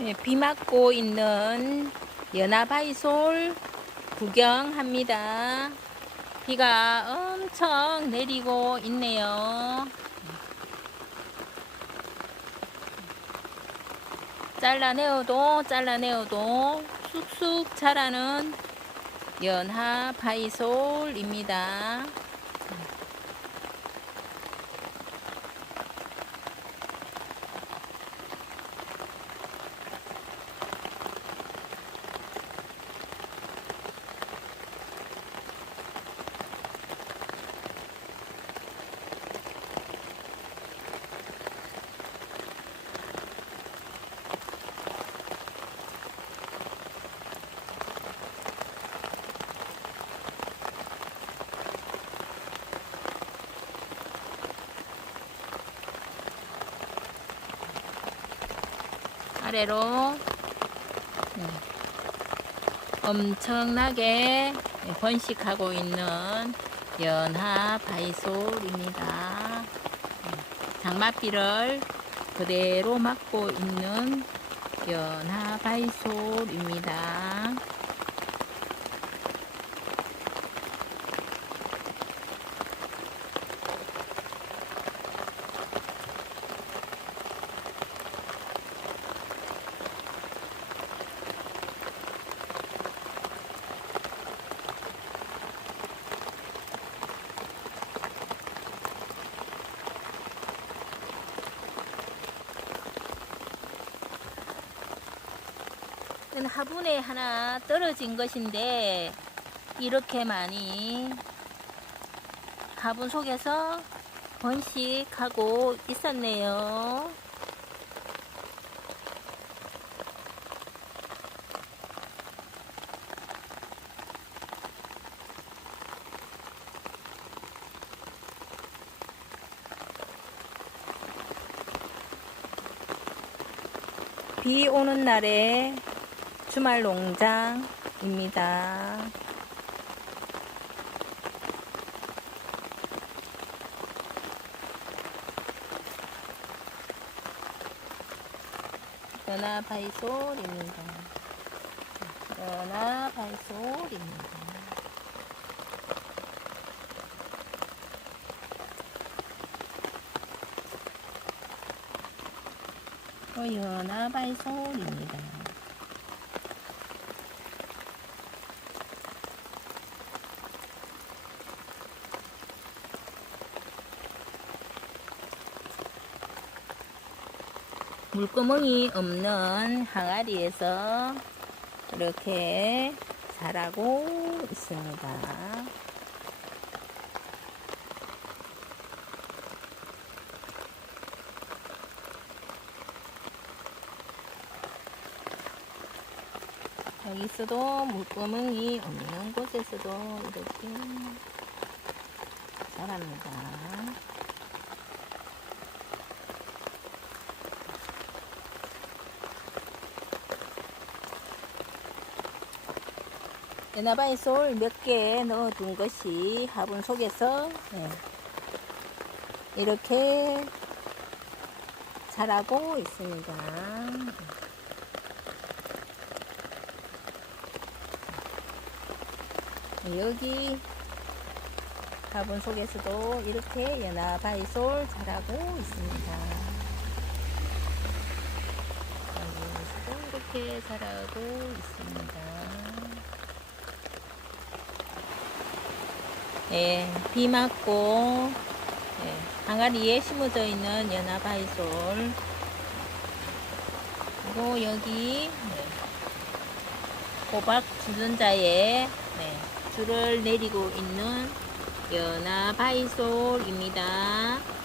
네, 비 맞고 있는 연화바이솔 구경합니다. 비가 엄청 내리고 있네요. 잘라내어도 잘라내어도 쑥쑥 자라는 연하 바이솔입니다. 아래로 네, 엄청나게 번식하고 있는 연하 바이솔입니다. 네, 장맛비를 그대로 맞고 있는 연하 바이솔입니다. 화분에 하나 떨어진 것인데 이렇게 많이 화분 속에서 번식하고 있었네요. 비 오는 날에 주말 농장입니다. 연하 바이솔입니다. 연하 바이솔입니다. 어, 연하 바이솔입니다. 물구멍이 없는 항아리에서 이렇게 자라고 있습니다. 여기서도 물구멍이 없는 곳에서도 이렇게 자랍니다. 에나바이 솔 몇 개 넣어둔 것이 화분 속에서 네, 이렇게 자라고 있습니다. 여기 화분 속에서도 이렇게 연화바이솔 자라고 있습니다. 여기서도 이렇게 자라고 있습니다. 예, 비 맞고 예, 항아리에 심어져 있는 연화바이솔 그리고 여기 네, 호박 주전자에 네, 줄을 내리고 있는 연화바이솔입니다.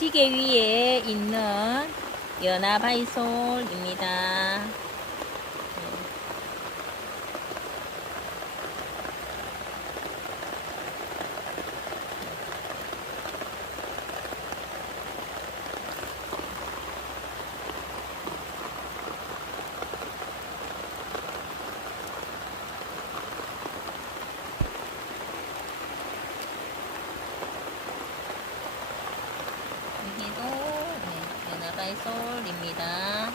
지게 위에 있는 연화바이솔입니다. 있습니다.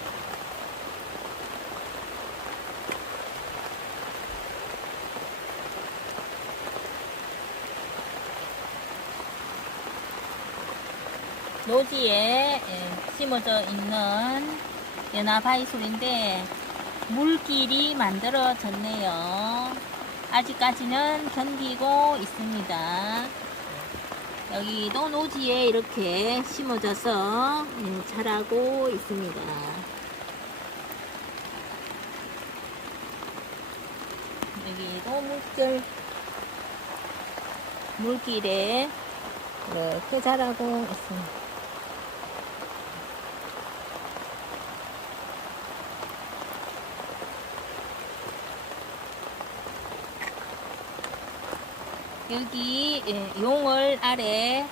노지에 예, 심어져 있는 연화바이솔인데 물길이 만들어졌네요. 아직까지는 견디고 있습니다. 여기도 노지에 이렇게 심어져서 예, 자라고 있습니다. 여기도 물길 물길에 이렇게 자라고 있습니다. 여기 예, 용월 아래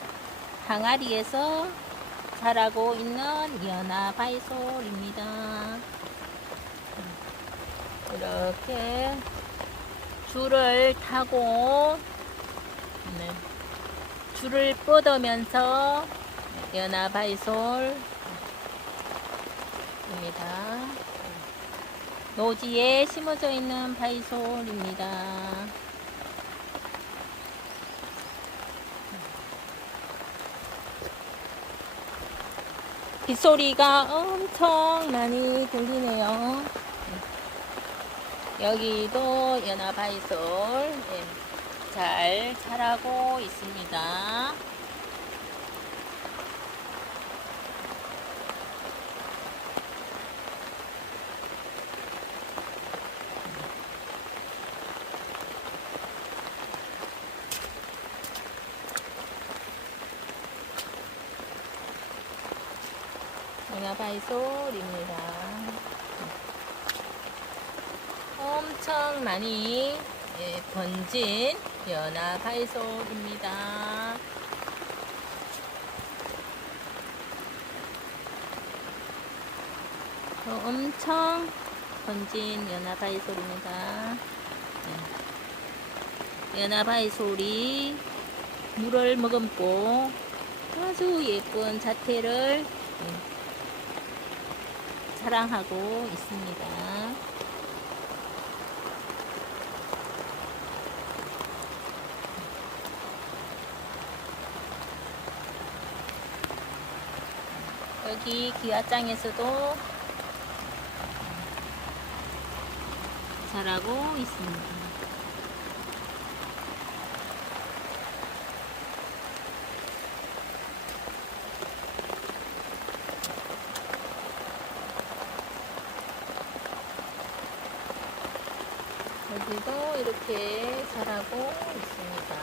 항아리에서 자라고 있는 연화 바이솔입니다. 이렇게 줄을 타고 네, 줄을 뻗으면서 연화 바이솔입니다. 노지에 심어져 있는 바이솔입니다. 빗소리가 엄청 많이 들리네요. 여기도 연화바이솔 예, 잘 자라고 있습니다. 연화바이솔입니다. 엄청 많이 예, 번진 연화바이솔입니다. 어, 엄청 번진 연화바이솔입니다. 예. 연화바이솔이 물을 머금고 아주 예쁜 자태를 예, 자랑하고 있습니다. 여기 기와장에서도 자라고 있습니다. 여기도 이렇게 자라고 있습니다.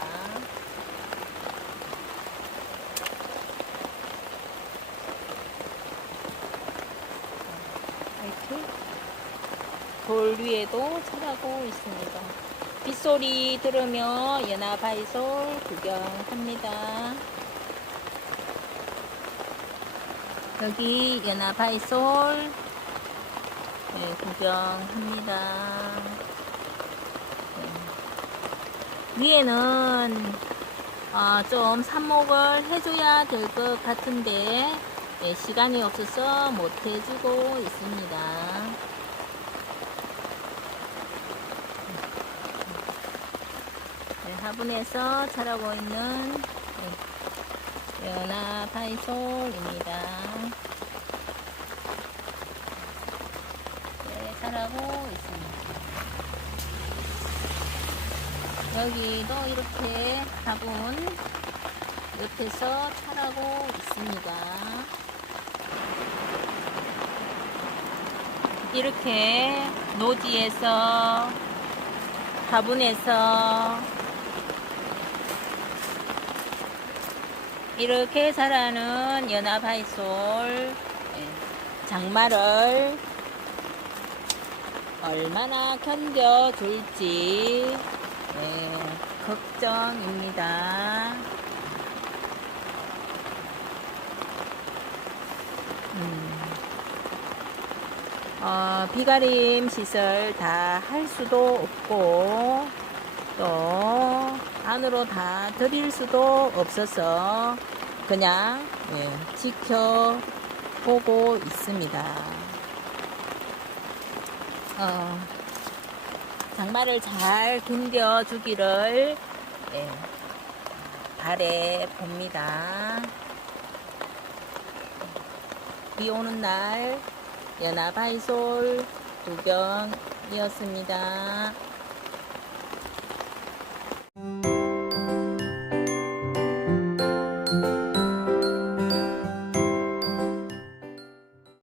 이렇게 돌 위에도 자라고 있습니다. 빗소리 들으며 연화바이솔 구경합니다. 여기 연화바이솔 네, 구경합니다. 네. 위에는 어, 좀 삽목을 해줘야 될 것 같은데 네, 시간이 없어서 못 해주고 있습니다. 네, 화분에서 자라고 있는 네, 연화 바이솔입니다. 네, 자라고 있습니다. 여기도 이렇게 화분 옆에서 자라고 있습니다. 이렇게 노지에서 화분에서 이렇게 자라는 연화바이솔 예, 장마를 얼마나 견뎌줄지 예, 걱정입니다. 음. 어, 비가림 시설 다 할 수도 없고 또 안으로 다 들일 수도 없어서 그냥 예, 지켜보고 있습니다. 어, 장마를 잘 견뎌주기를 예, 바래 봅니다. 비 오는 날 연합 하이솔 구경이었습니다.